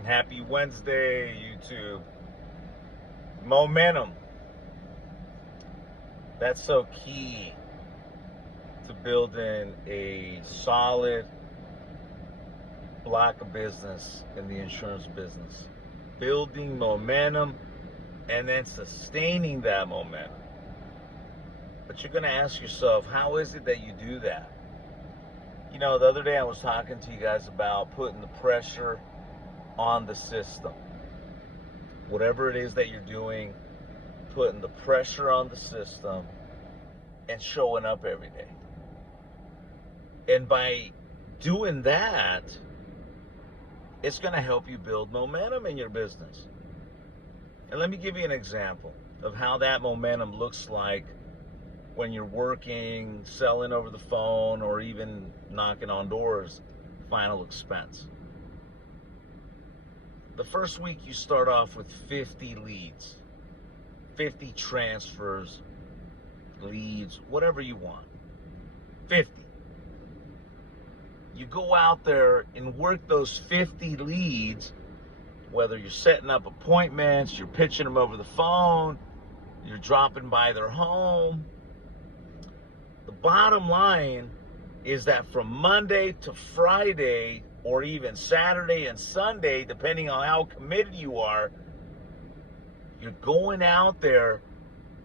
And happy Wednesday, YouTube. Momentum. That's so key to building a solid block of business in the insurance business. Building momentum and then sustaining that momentum. But you're going to ask yourself, how is it that you do that? You know, the other day I was talking to you guys about putting the pressure on the system. Whatever it is that you're doing, putting the pressure on the system and showing up every day. And by doing that, it's going to help you build momentum in your business. And let me give you an example of how that momentum looks like when you're working, selling over the phone, or even knocking on doors. Final expense. The first week you start off with 50 leads, 50 transfers, leads, whatever you want. 50. You go out there and work those 50 leads, whether you're setting up appointments, you're pitching them over the phone, you're dropping by their home. The bottom line is that from Monday to Friday, or even Saturday and Sunday, depending on how committed you are, you're going out there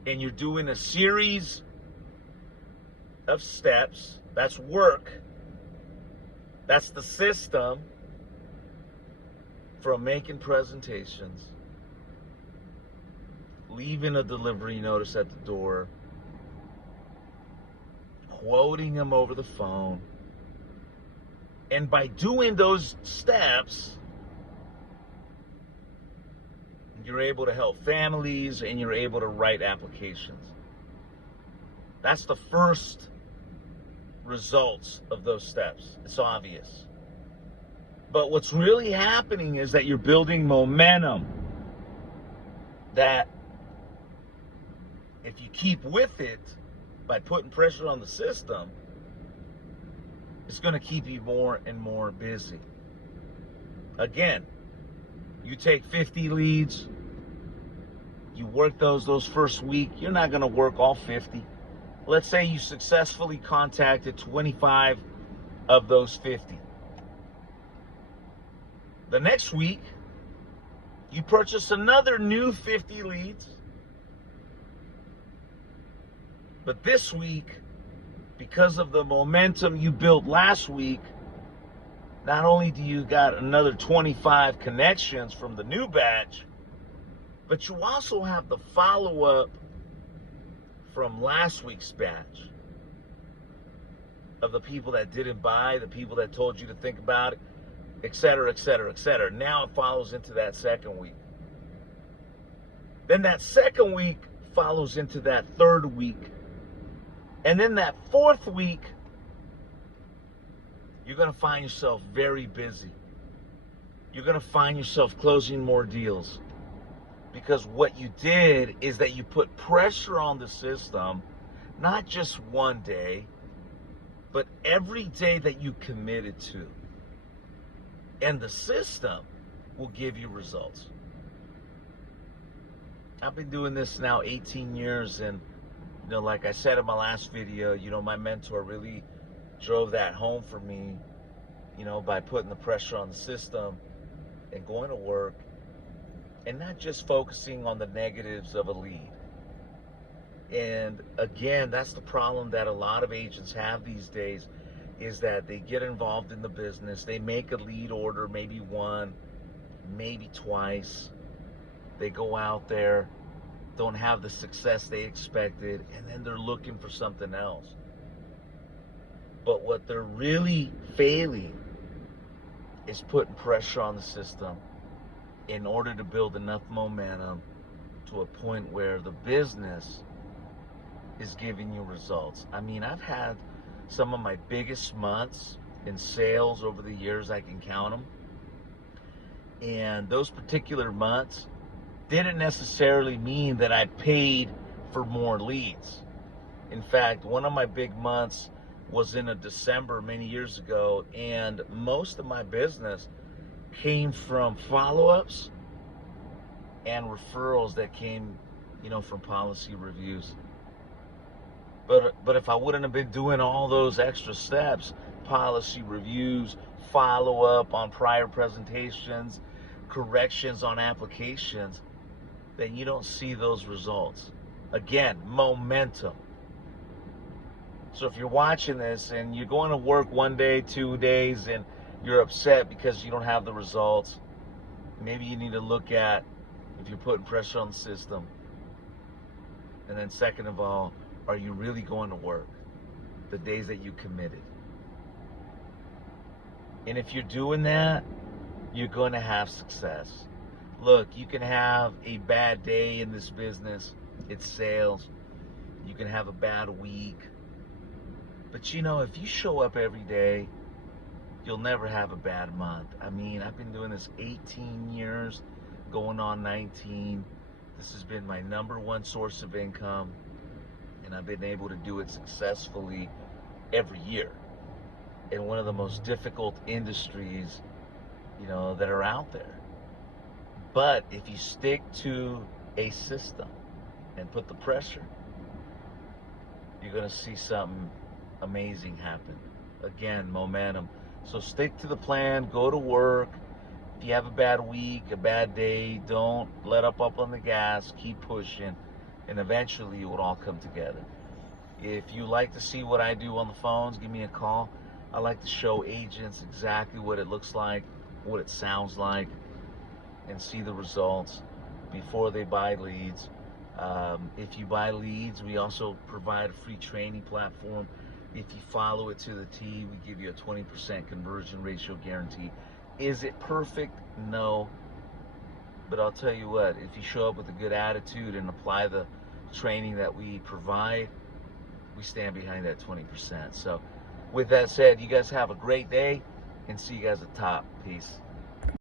and you're doing a series of steps. That's work. That's the system, from making presentations, leaving a delivery notice at the door, quoting them over the phone. And by doing those steps, you're able to help families and you're able to write applications. That's the first results of those steps. It's obvious. But what's really happening is that you're building momentum that if you keep with it by putting pressure on the system, it's going to keep you more and more busy. Again, you take 50 leads, you work those first week. You're not going to work all 50. Let's say you successfully contacted 25 of those 50. The next week, you purchase another new 50 leads. But this week, because of the momentum you built last week, not only do you got another 25 connections from the new batch, but you also have the follow-up from last week's batch of the people that didn't buy, the people that told you to think about it, etc., etc., etc. Now it follows into that second week. Then that second week follows into that third week. And then that fourth week, you're going to find yourself very busy. You're going to find yourself closing more deals. Because what you did is that you put pressure on the system, not just one day, but every day that you committed to. And the system will give you results. I've been doing this now 18 years, and you know, like I said in my last video, you know, my mentor really drove that home for me, you know, by putting the pressure on the system and going to work and not just focusing on the negatives of a lead. And again, that's the problem that a lot of agents have these days, is that they get involved in the business, they make a lead order, maybe one, maybe twice, they go out there, don't have the success they expected, and then they're looking for something else. But what they're really failing is putting pressure on the system in order to build enough momentum to a point where the business is giving you results. I mean, I've had some of my biggest months in sales over the years, I can count them. And those particular months didn't necessarily mean that I paid for more leads. In fact, one of my big months was in a December many years ago, and most of my business came from follow-ups and referrals that came, from policy reviews. But if I wouldn't have been doing all those extra steps, policy reviews, follow-up on prior presentations, corrections on applications, then you don't see those results. Again, momentum. So if you're watching this and you're going to work 1 day, 2 days, and you're upset because you don't have the results, maybe you need to look at if you're putting pressure on the system. And then second of all, are you really going to work the days that you committed? And if you're doing that, you're going to have success. Look, you can have a bad day in this business. It's sales. You can have a bad week. But if you show up every day, you'll never have a bad month. I mean, I've been doing this 18 years, going on 19. This has been my #1 source of income, and I've been able to do it successfully every year in one of the most difficult industries, that are out there. But if you stick to a system and put the pressure, you're going to see something amazing happen. Again, momentum. So stick to the plan, go to work. If you have a bad week, a bad day, don't let up on the gas, keep pushing, and eventually it will all come together. If you like to see what I do on the phones, give me a call. I like to show agents exactly what it looks like, what it sounds like, and see the results before they buy leads. If you buy leads, we also provide a free training platform. If you follow it to the T, we give you a 20% conversion ratio guarantee. Is it perfect? No. But I'll tell you what, if you show up with a good attitude and apply the training that we provide, we stand behind that 20%. So with that said, you guys have a great day, and see you guys at the top. Peace.